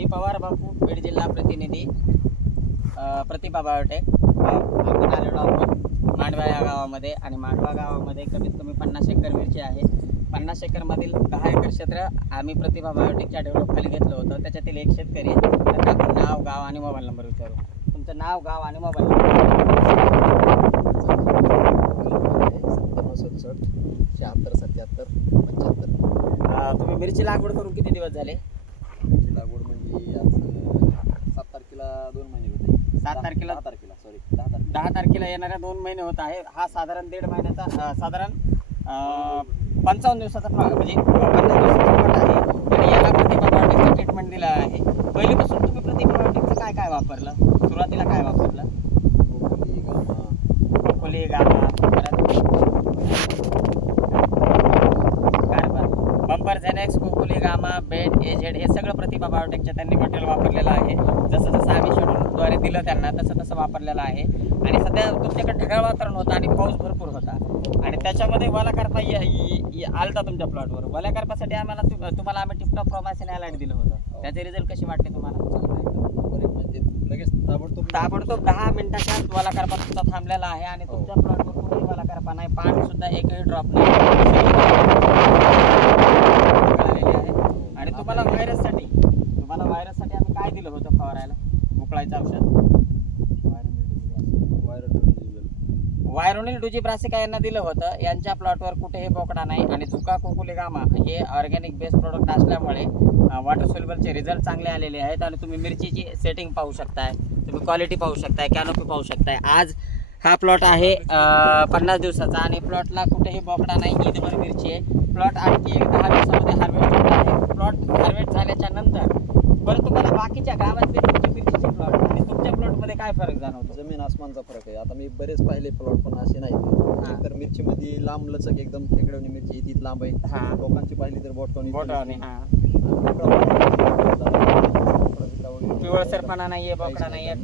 मी पवार बापू बीड जिल्हा प्रतिनिधी प्रतिभा बायोटेक अ, आपण आलेलो आहोत मांडवा या गावामध्ये आणि मांडवा गावामध्ये कमीत कमी पन्नास एकर मिरची आहे. पन्नास एकरमधील दहा एकर क्षेत्र आम्ही प्रतिभा बायोटेकच्या डेव्हलपखाली घेतलं होतं. त्याच्यातील एक शेतकरी. त्यांना आपण नाव गाव आणि मोबाईल नंबर विचारू. तुमचं नाव गाव आणि मोबाईल नंबर सदुसष्ट शहात्तर सत्याहत्तर पंच्याहत्तर. तुम्ही मिरची लागवड करून किती दिवस झाले? त्याची लागवड म्हणजे आज सात तारखेला दोन महिने होते. सात दहा- तारखेला- दहा तारखेला सॉरी दहा तारखेला. दहा तारखेला येणाऱ्या दोन महिने होत आहे. हा साधारण दीड महिन्याचा अं, साधारण पंचावन्न दिवसाचा प्लॉट म्हणजे पन्नास दिवसाचा प्लॉट आहे. आणि याला प्रतिभा बायोटेकचं ट्रीटमेंट दिलं आहे. पहिलीपासून तुम्ही प्रतिभा बायोटेकचं काय काय वापरलं? सुरुवातीला काय वापरलं? कोकणी गामा. कोली गामा परत झेनेक्स कोकुली गामा बेट एजेड हे सगळं प्रतिभा बायोटेकच्या त्यांनी मटेरियल वापरलेलं आहे. जसं जसं आम्ही शेड्यूलद्वारे दिलं त्यांना तसं तसं वापरलेलं आहे. आणि सध्या तुमच्याकडे ढगाळ वातावरण होतं आणि पाऊस भरपूर होता. आणि त्याच्यामध्ये वला करपा आलता तुमच्या प्लॉटवर वल्या करपासाठी आम्हाला तु- तुम्हाला आम्ही टिपटॉप प्रोमासिन अलर्ट दिलं होतं. त्याचे रिझल्ट कसे वाटते तुम्हाला? लगेच ताबडतोब ताबडतोब दहा मिनिटाच्या आत वाला करपा तुमचा थांबलेला आहे आणि तुमच्या प्लॉटवर कुठेही वाला करपा नाही. पाणी सुद्धा एकही ड्रॉप नाही आहे आणि तुम्हाला व्हायरससाठी तुम्हाला व्हायरससाठी आम्ही होतं फवारायला. उकळायचं औषध. वायरोनिल डुजी ब्रासिका यांना दिलं होतं यांच्या प्लॉटवर कुठेही बोकडा नाही आणि झुका कोकुले गामा हे ऑर्गॅनिक बेस्ड प्रोडक्ट असल्यामुळे वॉटर सोल्युबलचे रिझल्ट चांगले आलेले आहेत आणि तुम्ही मिरचीची सेटिंग पाहू शकताय तुम्ही क्वालिटी पाहू शकताय कॅनोपी पाहू शकताय. आज हा प्लॉट आहे पन्नास दिवसाचा आणि प्लॉटला कुठेही बोकडा नाही ईदभर मिरची आहे. प्लॉट आणखी एक दहा दिवसात हार्वेस्ट होत आहे प्लॉट हार्वेस्ट झाल्याच्यानंतर बरं तुम्हाला बाकीच्या गावातले तुमच्या मिरचीचे प्लॉट आणि तुमच्या प्लॉटमध्ये काय फरक जाणवतो? जमीन आसमानचा फरक आहे. आता मी बरेच पाहिले प्लॉट पण असे हा. नाहीत तर मिरचीमध्ये लांब लचक एकदम खेकड्यावणी मिरची तीच लांब हा. आहे लोकांची पाहिली तर बोटवणी बोटाने हां. पिवळसरपणा नाहीये बोकडा नाहीये